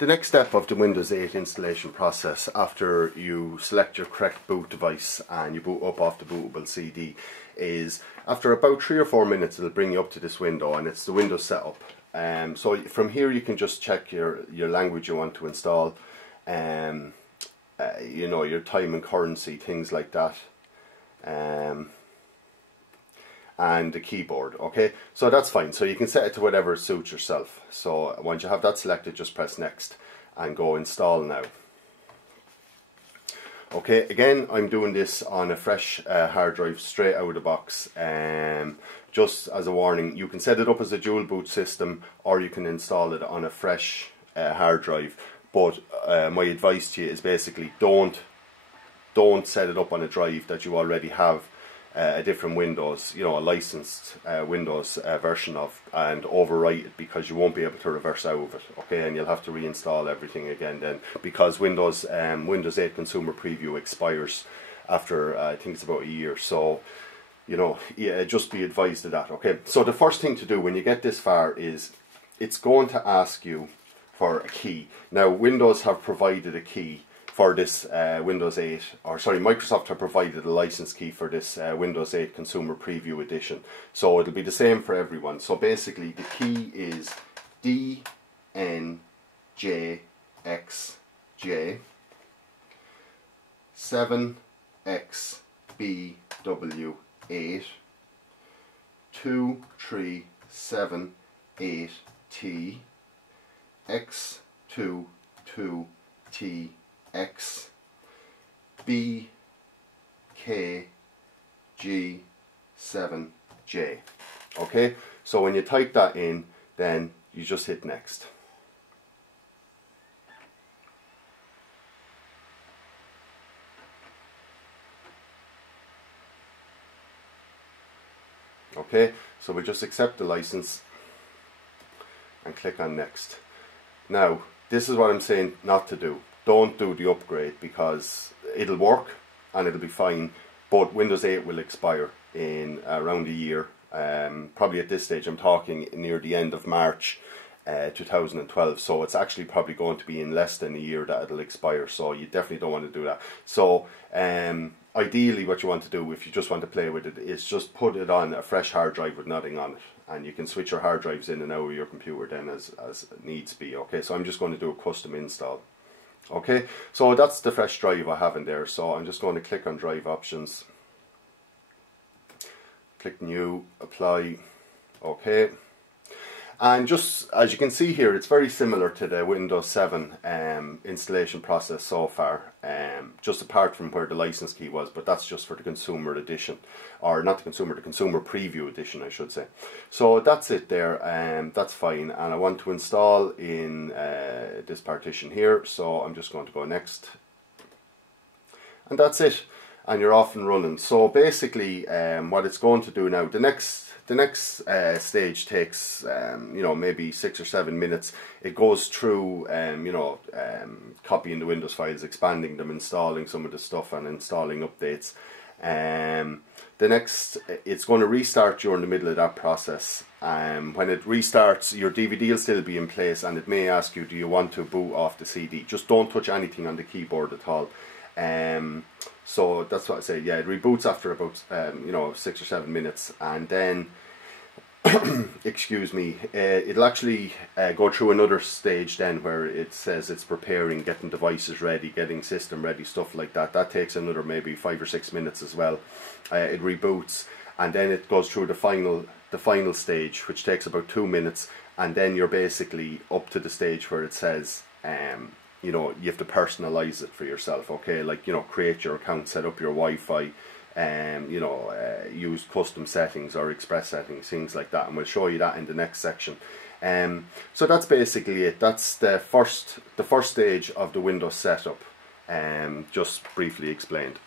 The next step of the Windows 8 installation process, after you select your correct boot device and you boot up off the bootable CD, is after about 3 or 4 minutes it'll bring you up to this window, and it's the Windows setup. So from here you can just check your language you want to install, you know, your time and currency, things like that, and the keyboard. Okay, so that's fine. So you can set it to whatever suits yourself. So once you have that selected, just press next and go install now. Okay, again, I'm doing this on a fresh hard drive straight out of the box. Just as a warning, you can set it up as a dual boot system, or you can install it on a fresh hard drive. But my advice to you is basically don't set it up on a drive that you already have a different Windows, you know, a licensed Windows version of, and overwrite it, because you won't be able to reverse out of it. Okay, and you'll have to reinstall everything again then, because Windows 8 Consumer Preview expires after I think it's about a year. So, you know, yeah, just be advised of that. Okay, so the first thing to do when you get this far is it's going to ask you for a key. Now, Windows have provided a key for this Windows 8, or sorry, Microsoft have provided a license key for this Windows 8 Consumer Preview Edition. So it'll be the same for everyone. So basically the key is DNJXJ 7XBW8 2378T X22T X BKG7J. Okay, so when you type that in, then you just hit next. Okay, so we just accept the license and click on next. Now, this is what I'm saying not to do. Don't do the upgrade, because it'll work and it'll be fine, but Windows 8 will expire in around a year. Probably at this stage I'm talking near the end of March 2012, so it's actually probably going to be in less than a year that it'll expire, so you definitely don't want to do that. So ideally what you want to do, if you just want to play with it, is just put it on a fresh hard drive with nothing on it, and you can switch your hard drives in and out of your computer then as needs be. Okay, so I'm just going to do a custom install. Okay, so that's the fresh drive I have in there, so I'm just going to click on drive options, click new, apply. Okay, and just as you can see here, it's very similar to the Windows 7 installation process so far, just apart from where the license key was, but that's just for the consumer edition, or not the consumer preview edition I should say. So that's it there, that's fine, and I want to install in this partition here, so I'm just going to go next, and that's it, and you're off and running. So basically what it's going to do now, the next stage takes you know, maybe 6 or 7 minutes. It goes through you know, copying the Windows files, expanding them, installing some of the stuff, and installing updates. The next, it's going to restart during the middle of that process. When it restarts, your DVD will still be in place, and it may ask you, do you want to boot off the CD? Just don't touch anything on the keyboard at all. So that's what I say. Yeah, it reboots after about you know, 6 or 7 minutes, and then excuse me, it'll actually go through another stage then, where it says it's preparing, getting devices ready, getting system ready, stuff like that. That takes another maybe 5 or 6 minutes as well. It reboots, and then it goes through the final stage, which takes about 2 minutes, and then you're basically up to the stage where it says you know, you have to personalize it for yourself. Okay, like, you know, create your account, set up your Wi-Fi, you know, use custom settings or express settings, things like that, and we'll show you that in the next section. So that's basically it. That's the first stage of the Windows setup, just briefly explained.